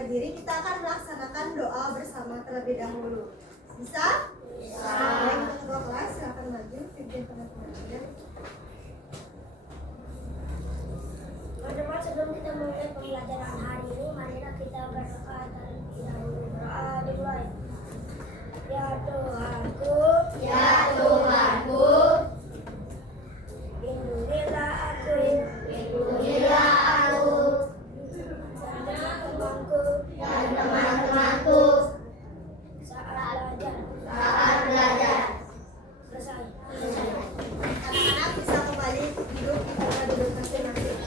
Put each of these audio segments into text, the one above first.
berdiri, kita akan melaksanakan doa bersama terlebih dahulu. Bisa? Bisa. Baik, untuk ketua kelas silakan maju, pimpin teman-teman. Teman-teman, sebelum kita mulai pembelajaran hari ini, marilah kita berdoa terlebih dahulu. Doa dimulai. Ya Tuhanku, Ya Tuhanku, lindungilah aku, lindungilah aku dan teman-temanku dan teman-temanku saat belajar. Selesai. Anak-anak bisa kembali duduk di tempat duduk masing-masing.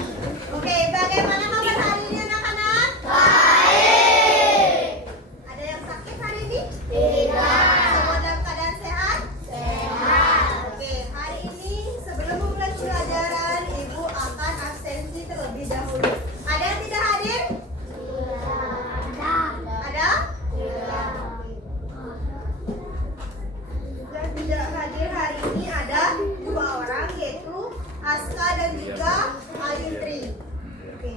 Oke, bagaimana kabar hari ini anak-anak? baik. Ada yang sakit hari ini? Tidak. Semua dalam keadaan sehat? Sehat. Oke, hari ini sebelum memulai pelajaran, Ibu akan absensi terlebih dahulu. Ada yang tidak hadir? Ada? Yang tidak hadir hari ini ada 2 orang, yaitu Aska dan juga Ayutri. Oke.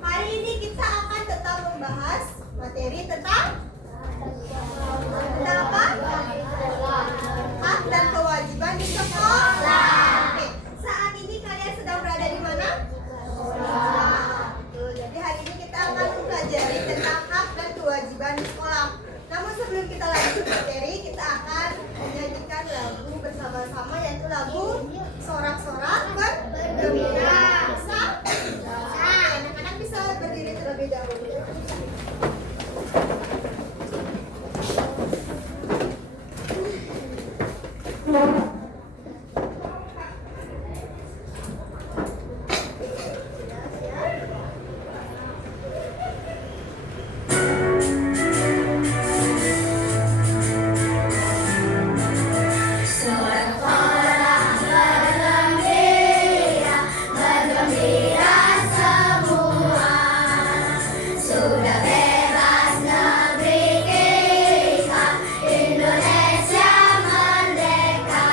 Hari ini kita akan tetap membahas materi tentang apa? Hak dan kewajiban di sekolah. Oke. Saat ini kalian sedang berada di mana? Betul. Jadi hari ini kita akan mempelajari tentang hak dan kewajiban di sekolah. Namun sebelum kita lanjut materi, kita akan menyanyikan lagu bersama-sama, yaitu lagu Sorak-sorak bergembira. Bisa? Anak-anak bisa berdiri terlebih dahulu. Bergembira semua, sudah bebas negeri kita, Indonesia merdeka,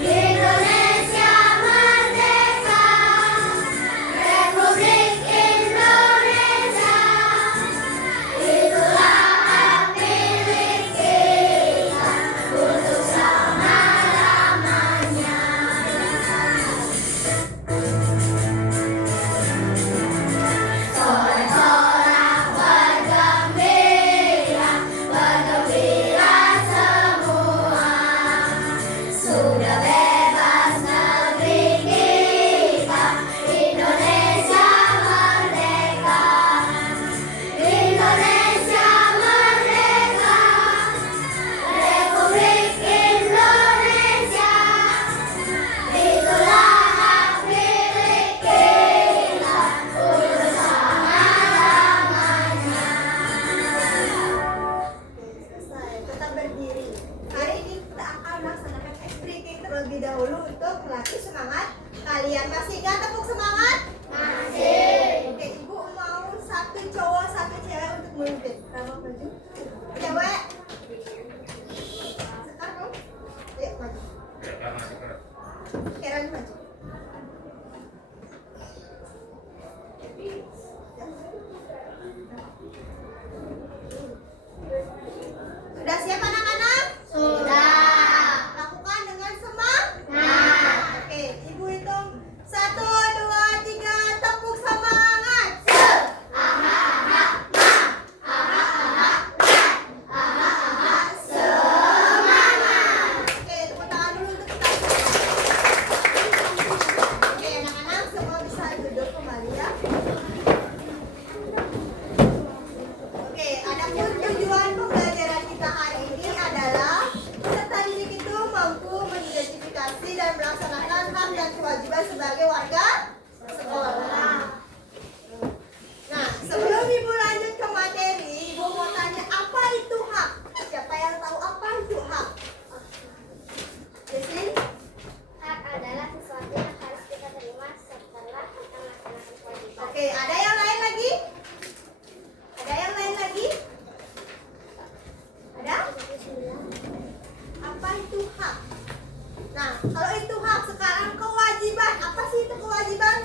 Indonesia merdeka, Republik Indonesia, itulah hak milik kita untuk selama-lamanya. Sorak-sorak bergembira, bergembira semua, sudah bebas negeri kita, Indonesia merdeka, Indonesia merdeka, Republik Indonesia, itulah hak milik kita untuk selama-lamanya. Selesai, tetap berdiri. Hari ini kita akan melaksanakan ice breaking terlebih dahulu untuk melatih semangat kalian. Masih ingat tepuk semangat? Masih. Oke, Ibu mau 1 cowok 1 cewek untuk memimpin. Rama maju. Cewek. Sekar dong. Ayo maju. Keren maju. Sudah siap anak-anak? Sudah. Lakukan dengan semangat. Oke, Ibu hitung 1, 2, 3, tepuk semangat. Oke, tepuk tangan dulu untuk kita. Oke, anak-anak semua bisa duduk kembali ya. Oke, adapun tujuan pembelajaran kita hari ini adalah peserta didik itu mampu mengidentifikasi dan melaksanakan hak dan kewajiban sebagai warga sekolah. Nah, sebelum Ibu lanjut ke materi, Ibu mau tanya apa itu hak? Siapa yang tahu apa itu hak? Jesslyn? Hak adalah sesuatu yang harus kita terima setelah kita melaksanakan kewajiban. Oke, ada yang lain lagi? Ada yang lain lagi? Ada? Apa itu hak? Nah, kalau itu hak, sekarang kewajiban. Apa sih itu kewajiban?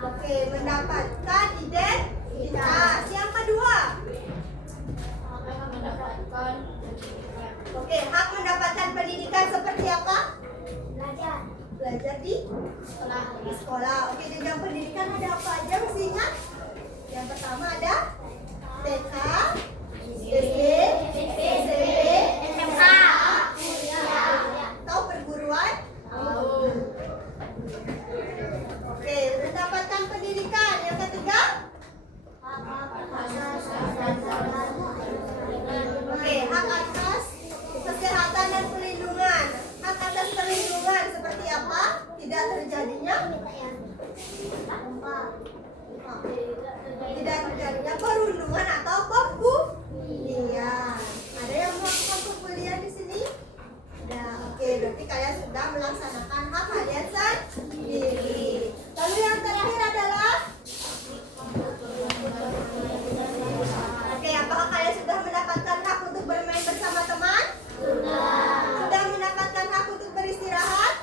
Oke, mendapatkan identitas. Yang kedua. Oke, hak mendapatkan pendidikan seperti apa? Belajar. Belajar di sekolah. Oke, jenjang pendidikan ada apa aja mesti ingat? Yang pertama ada TK, SD, SMP, SMK. atau perguruan. Oke, mendapatkan pendidikan. Yang ketiga, oke, hak atas kesehatan dan perlindungan. Hak atas perlindungan seperti apa? Tidak terjadinya perundungan atau perbulian. Ada yang melakukan perbulian di sini? Ada. Oke, berarti kalian sudah melaksanakan hak kalian sendiri. Lalu yang terakhir adalah, oke, apakah kalian sudah mendapatkan hak untuk bermain bersama teman? Sudah mendapatkan hak untuk beristirahat?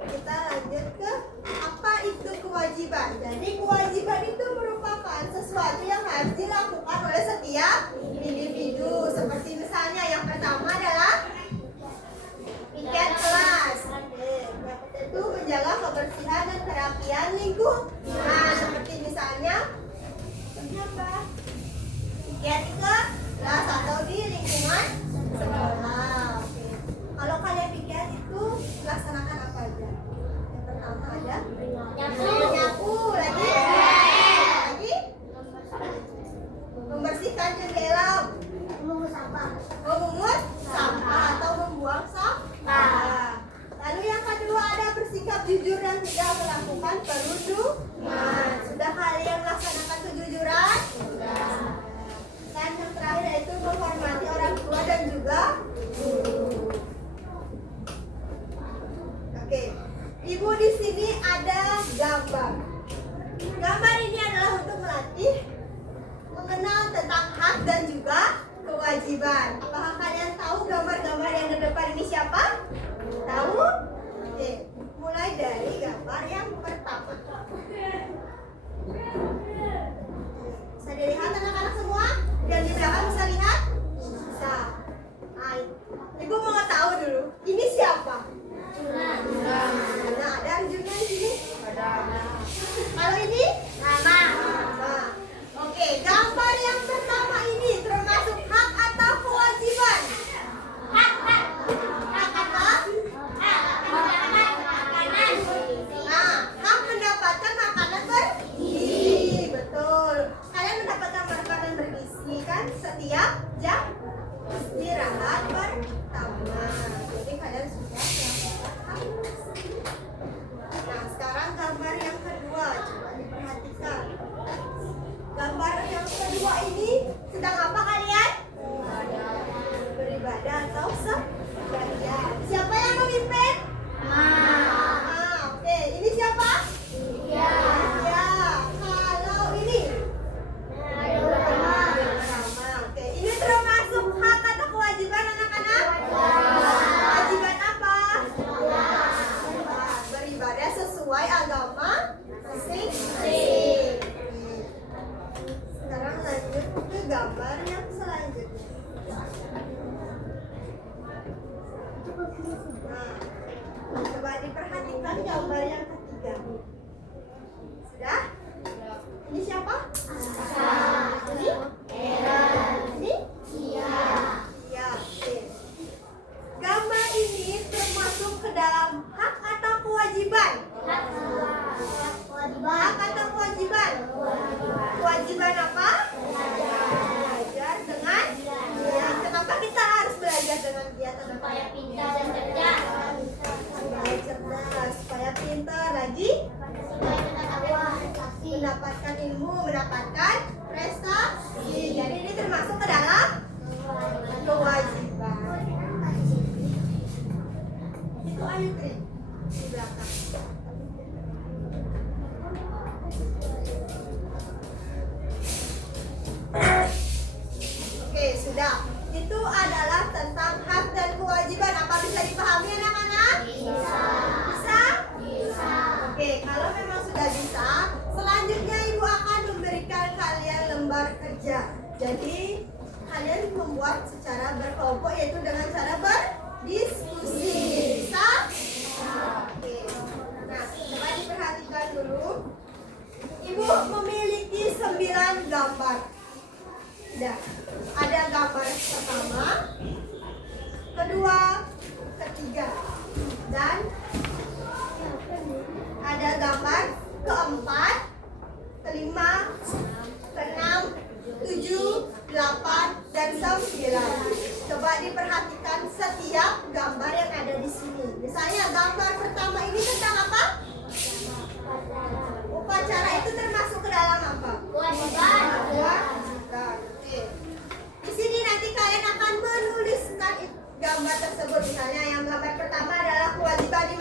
Kita lanjut ke apa itu kewajiban. Jadi kewajiban itu merupakan sesuatu yang harus dilakukan oleh setiap individu. Seperti misalnya yang pertama adalah piket kelas. Itu menjaga kebersihan dan kerapian lingkungan. Seperti misalnya apa? Piket ke kelas atau di lingkungan sekolah. Oke. Kalau kalian piket itu laksanakan apa aja? Yang pertama ada nyapu, lagi membersihkan jendela, Memungut sampah. memungut sampah atau membuang sampah. Lalu yang kedua ada bersikap jujur dan tidak melakukan perundungan. Sudah kalian laksanakan kejujuran? Dan yang terakhir yaitu menghormati orang tua dan juga guru. Oke, Ibu di sini ada gambar. Gambar ini adalah untuk melatih mengenal tentang hak dan juga kewajiban. Apakah kalian tahu gambar-gambar yang di depan ini siapa? Tahu? Oke, mulai dari gambar yang pertama. Bisa dilihat anak-anak semua? Dan di belakang bisa lihat? Bisa. Nah, Ibu mau tahu dulu, ini siapa? Nah, ada Arjuna di sini? Kalau ini? Mama. Oke, gambar yang pertama ini termasuk hak atau kewajiban? Hak atau? Nah, hak mendapatkan makanan bergizi. Betul. Kalian mendapatkan makanan bergizi kan setiap jam istirahat pertama. Jadi kalian sudah melakukan hak. Nah, sekarang gambar yang kedua, coba diperhatikan. Gambar yang kedua ini sedang apa kalian? Beribadah atau sembahyang. Siapa yang memimpin? Oke, ini siapa? Ya. Kalau ini? Oke, ini termasuk hak atau kewajiban anak-anak? Kewajiban apa? Beribadah sesuai agama masing-masing. Sekarang lanjut ke gambar yang selanjutnya. Nah, coba diperhatikan gambar yang ketiga. Sudah? Ini siapa? Ini? Ini? Ya, oke. Gambar ini termasuk ke dalam hak atau kewajiban? Hak atau kewajiban? Kewajiban apa? Belajar dengan giat. Kenapa kita harus belajar dengan giat? Supaya pintar dan cerdas. Supaya cerdas, supaya pintar lagi, Supaya kita dapat prestasi. mendapatkan ilmu, mendapatkan prestasi. Jadi ini termasuk ke dalam kewajiban. Itu Ayu Tri di belakang. Oke, sudah. Itu adalah tentang hak dan kewajiban. Apa bisa dipahami anak-anak? Bisa? Bisa. membuat secara berkelompok, yaitu dengan cara berdiskusi. Bisa? Oke. Nah, coba diperhatikan dulu. Ibu memiliki 9 gambar. Nah, ada gambar pertama, kedua, ketiga, dan ada gambar keempat, kelima, keenam, 7, 8, dan 9. Coba diperhatikan setiap gambar yang ada di sini. Misalnya gambar pertama ini tentang apa? Upacara itu termasuk ke dalam apa? Kewajiban. Kewajiban. Oke. Di sini nanti kalian akan menuliskan gambar tersebut. Misalnya yang gambar pertama adalah kewajiban di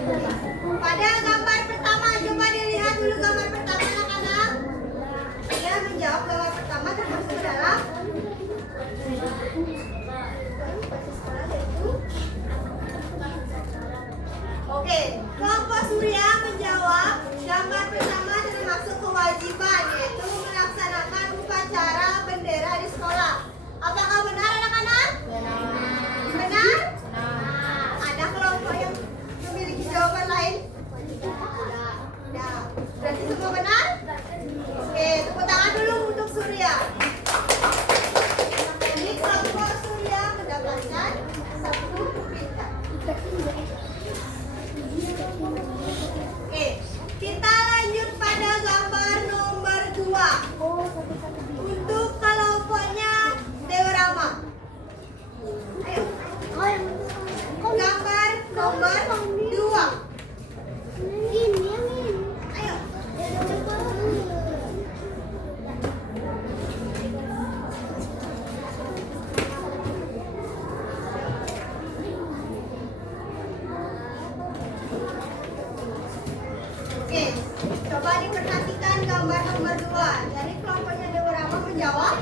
Pada gambar pertama, coba dilihat dulu gambar pertama anak-anak. Dia menjawab gambar pertama termasuk ke dalam. Oke, kelompok Surya menjawab gambar pertama termasuk kewajiban, yaitu melaksanakan upacara bendera di sekolah. Apakah benar anak-anak? Benar? Ada kelompok yang memiliki jawaban lain? Ada. Berarti semua benar? Oke, tepuk tangan dulu untuk Surya. Ini kelompok Surya mendapatkan 1 bintang. Oke, kita lanjut pada gambar nomor 2. Untuk kelompoknya Deorama. Ayo. Gambar nomor 2. Ayo. Oke, coba diperhatikan gambar nomor 2. Dari kelompoknya Deorama menjawab.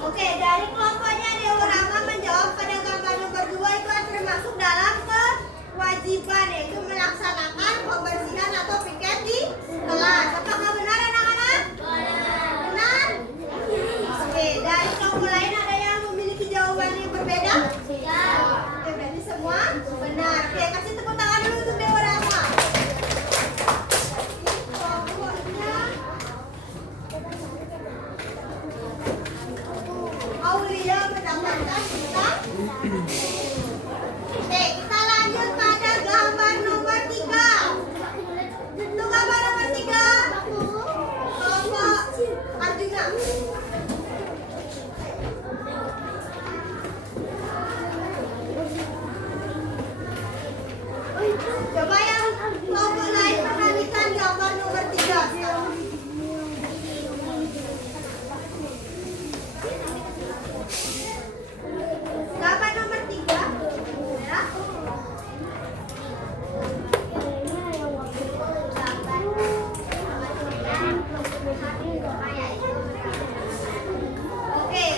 Oke, dari kelompoknya Deorama menjawab pada gambar nomor 2 itu termasuk dalam kewajiban, yaitu melaksanakan pembersihan atau piket di kelas. Apakah benar anak-anak? Benar? Oke, dari kelompok lain ada yang memiliki jawaban yang berbeda? Oke, berarti semua benar. Oke, kasih tepuk tangan dulu untuk Deorama. Ini kelompoknya Aulia mendapatkan bintang. Oke, kita lanjut pada gambar nomor 3. Untuk gambar nomor 3, kelompok Arjuna. Coba yang kelompok lain perhatikan gambar nomor 3 sekarang. Gambar nomor 3 ya. Oke,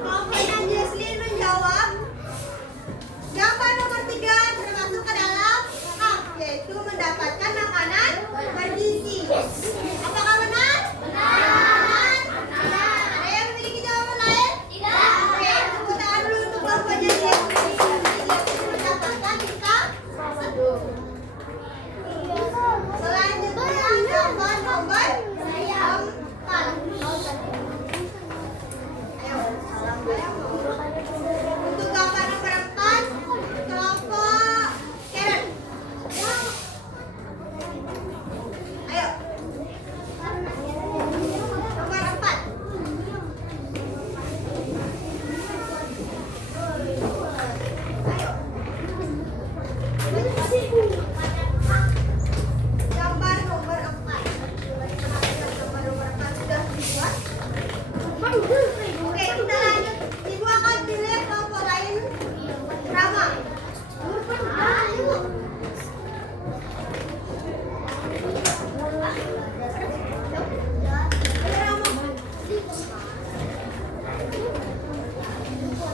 kelompoknya Jesslyn menjawab gambar nomor 3 termasuk ke dalam A, yaitu mendapatkan makanan bergizi. Apakah benar? Benar. Ada yang memiliki jawaban lain? Oke, tepuk tangan dulu untuk kelompoknya Jesslyn. Jesslyn mendapatkan bintang 1. Selanjutnya gambar nomor 4. Ayo. Untuk gambar nomor 4, kelompok Karen. Ayo. Nomor 4. Ayo. Gambar nomor 4. Gambar nomor 4 sudah dibuat. Oke, kita lanjut. Ibu akan pilih kelompok lain. Rama.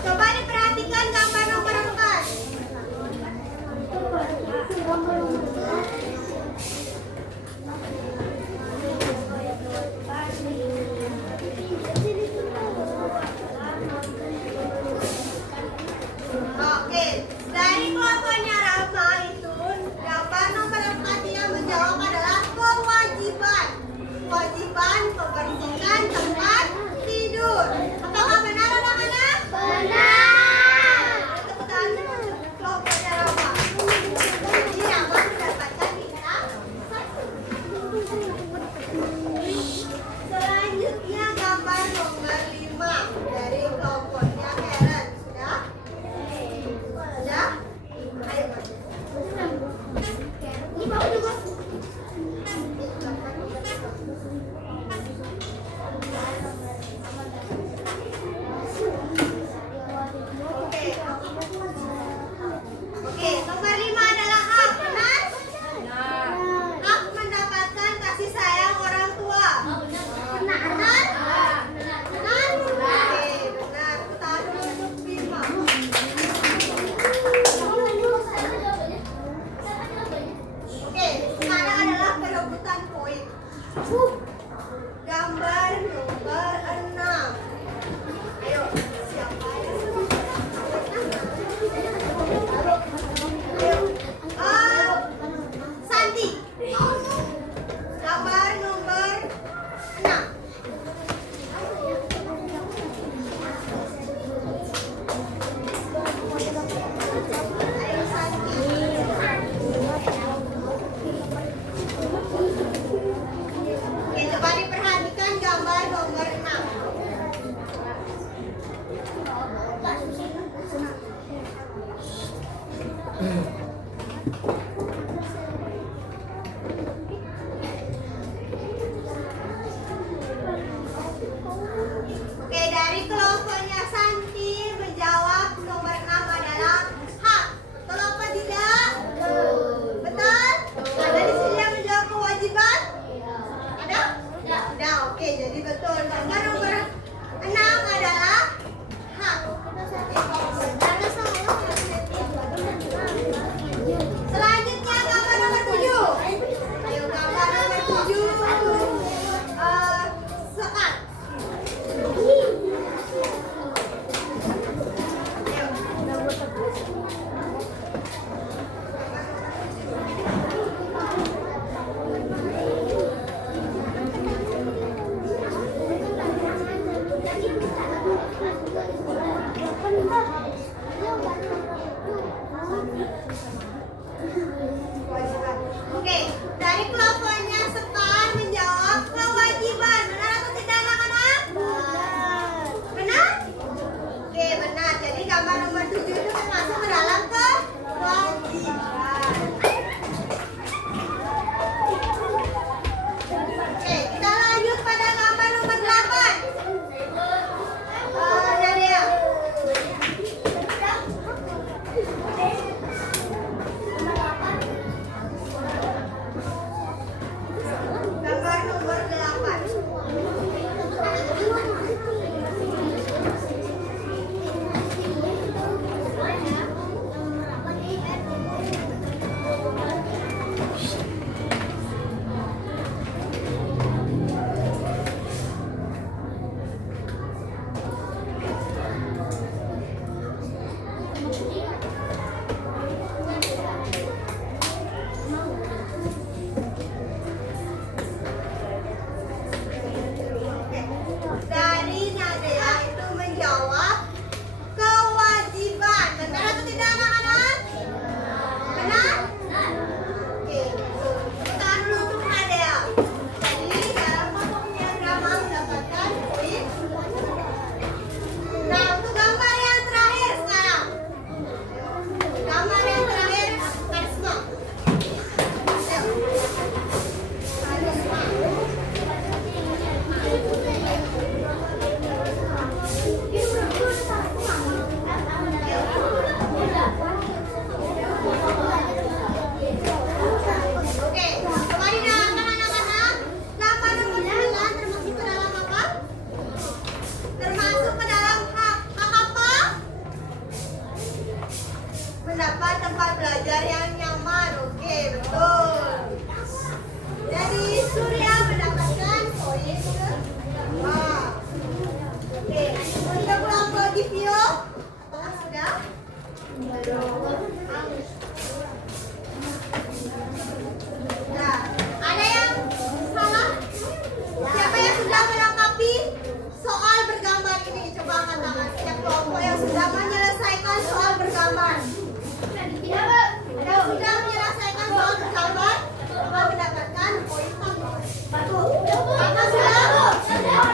Coba diperhatikan gambar nomor 4. Oke, dari kelompoknya Rama itu gambar nomor 4 dia menjawab adalah kewajiban. Kewajiban membersihkan tempat tidur. Apakah benar anak-anak? Benar. Tepuk tangan untuk kelompoknya Rama. Ini Rama Oke, dari kelompoknya Santi menjawab nomor 6 adalah hak. Betul apa tidak? Betul? Ada di sini yang menjawab kewajiban? Ada? Ada. Oke, jadi betul. Gambar nomor 6 adalah hak. Selanjutnya gambar nomor 7. Ayo gambar nomor 7. Sekat. Oke, dari kelompoknya Sekar menjawab kewajiban. Benar atau tidak anak-anak? Benar? Oke, benar. Jadi gambar nomor 7 itu termasuk ke dalam kewajiban. Oke, kita lanjut pada gambar nomor 8. Nadia. Gambar nomor 8. Dari Nadia itu menjawab kewajiban. Benar atau tidak anak-anak? Benar? Oke, kita dulu untuk Nadia. Jadi dalam kelompoknya drama mendapatkan poin. Nah, untuk gambar yang terakhir sekarang. Gambar yang terakhir Karisma. Ayo. Karisma. Oke, kembali dengarkan anak-anak. Gambar nomor 9 termasuk ke dalam apa? Termasuk ke dalam hak. Hak apa? Mendapat tempat belajar yang nyaman. Oke, betul. Jadi Surya mendapatkan poin kedua. Oke, untuk kelompok Givio, apakah sudah? Nah, ada yang salah? Siapa yang sudah melengkapi soal bergambar ini? Coba angkat tangan. Setiap kelompok yang sudah menyelesaikan soal bergambar. Ada yang sudah menyelesaikan soal bergambar? Maka mendapatkan poin satu. Maka sudah? Sudah?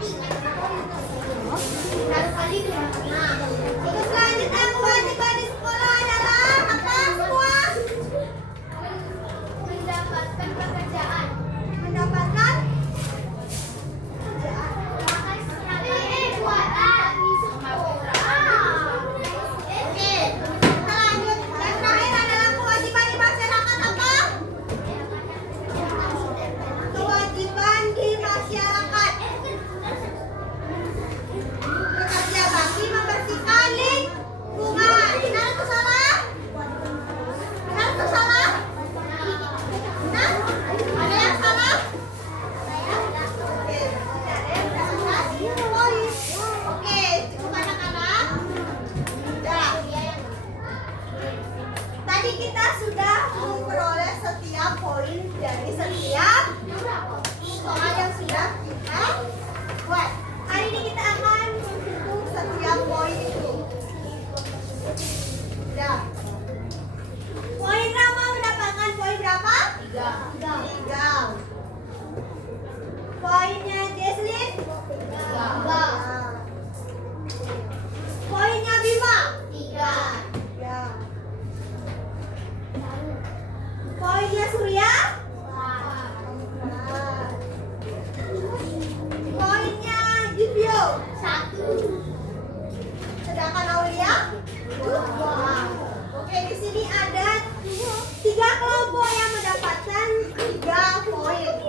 Nah, untuk selanjutnya kewajiban di sekolah adalah apa semua? Mendapatkan pekerjaan. Mendapatkan pekerjaan. Oke, selanjut yang terakhir adalah kewajiban di masyarakat apa? Kewajiban di masyarakat. Bekerja bakti membersihkan lingkungan. Benar atau salah? Benar atau salah? Benar? Ada yang salah? Oke, ada yang salah. Poin. Oke, cukup anak-anak. Sudah. Tadi kita sudah memperoleh setiap poin dari setiap soal yang sudah kita buat. Hari ini kita akan menghitung setiap poin itu. Sudah. Poin Rama mendapatkan poin berapa? 3. Poinnya Jesslyn? 3. Poinnya Bima? 3. Poinnya Surya? 4. Poinnya Divyo? 1. Sedangkan Aulia? 2. Oke, di sini ada 3 kelompok yang mendapatkan 3 poin.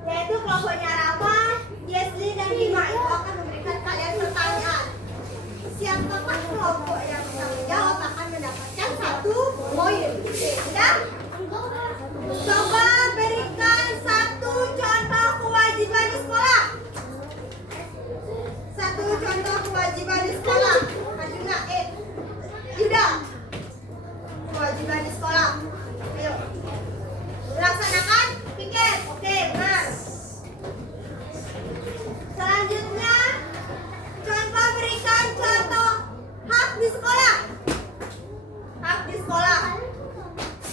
Yaitu kelompoknya Rama, Jesslyn, dan Bima. Itu akan memberikan kalian pertanyaan. Siapakah kelompok yang bisa menjawab akan mendapatkan 1 poin. Oke, sudah? Coba berikan 1 contoh kewajiban di sekolah. 1 contoh kewajiban di sekolah. Majuna, Yuda. Kewajiban di sekolah. Ayo. Laksanakan pikir. Oke, benar. Selanjutnya, contoh berikan contoh hak di sekolah. Hak di sekolah.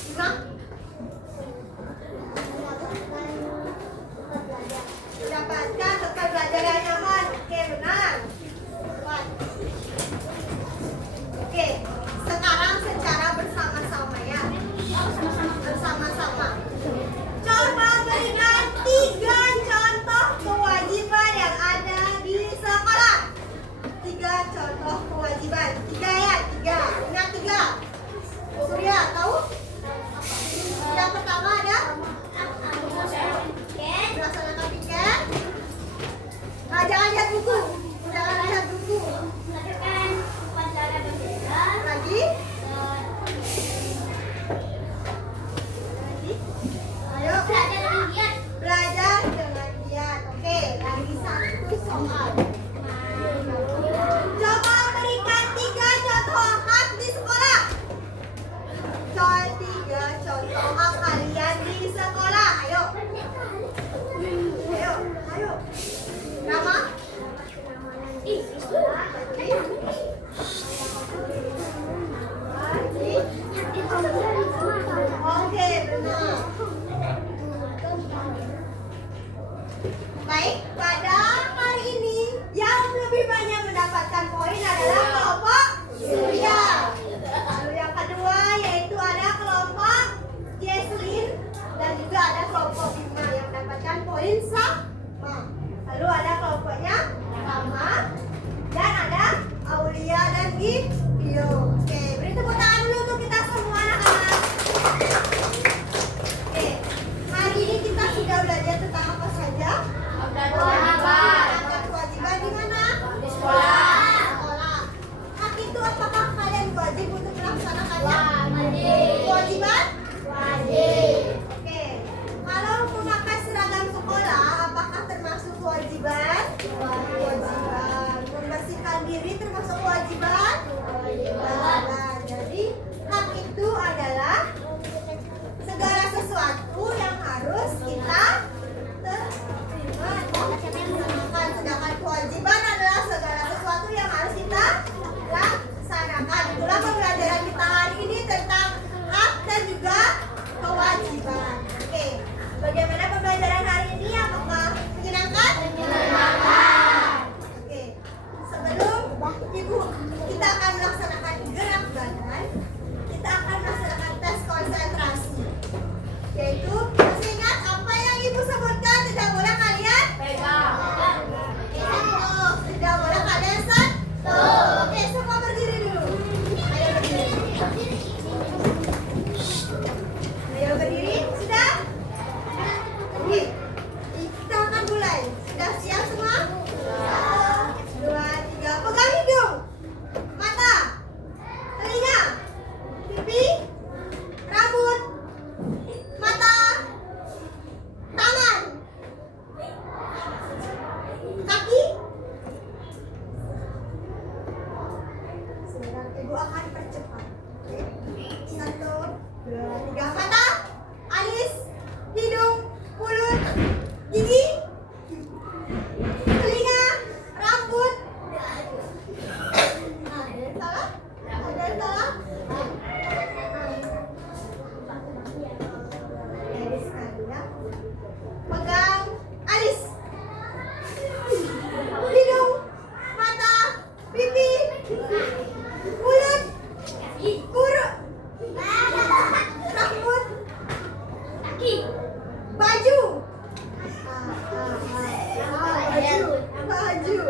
Bima? Mendapatkan tempat belajar yang nyaman. Oke, benar. Tepat. Oke, sekarang secara bersama-sama ya. Bersama-sama. Coba berikan 3 contoh kewajiban yang ada di sekolah. 3 contoh kewajiban. 3 ya, 3. Ingat 3. Surya, tahu? Yang pertama ada melaksanakan piket. Nah, jangan lihat buku. Jangan lihat buku. Melakukan upacara bendera. Lagi. Lagi. Ayo. Belajar dengan giat. Belajar dengan giat. Oke, lagi 1 soal. Coba berikan 3 contoh hak di sekolah. 3 contoh hak kalian di sekolah. Ayo. Ayo, ayo. Nama? Di sekolah. Oke, benar. Baik, pada hari ini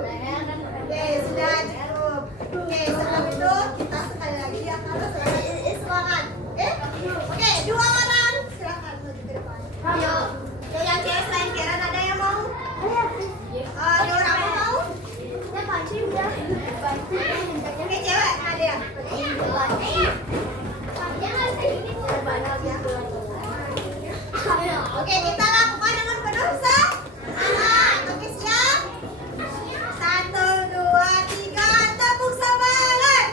Oke, sudah cukup. Oke, setelah itu kita sekali lagi akan semangat. Oke, 2 orang. Silakan maju ke depan. Ayo. Oke, yang cewek selain Karen ada yang mau? Ada orang mau? Oke, cewek ada yang? Oke, kita lakukan dengan penuh semangat. Oke, siap? 1, 2, 3, tepuk semangat.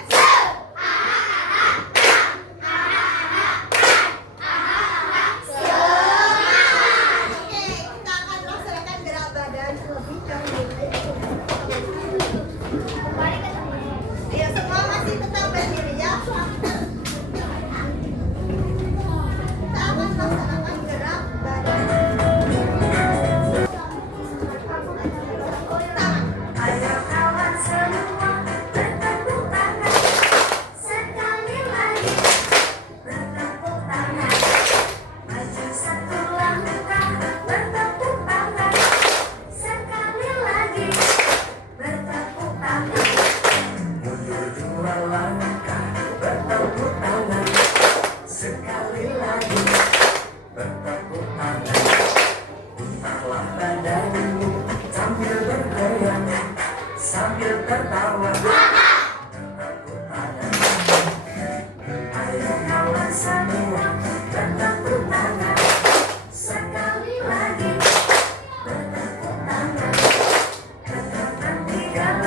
Oke, kita akan melaksanakan gerak badan terlebih dahulu. Ayo, semua masih tetap berdiri ya. Kita akan melaksanakan gerak badan. Ayo kawan semua bertepuk tangan sekali lagi, bertepuk tangan, maju 1 langkah, bertepuk tangan sekali lagi, bertepuk tangan, mundur 2 langkah, bertepuk tangan sekali lagi, bertepuk tangan, putarlah badanmu sambil bergoyang, sambil tertawa. Bertepuk tangan. Ayo kawan semua bertepuk tangan sekali lagi, bertepuk tangan. Katakan 3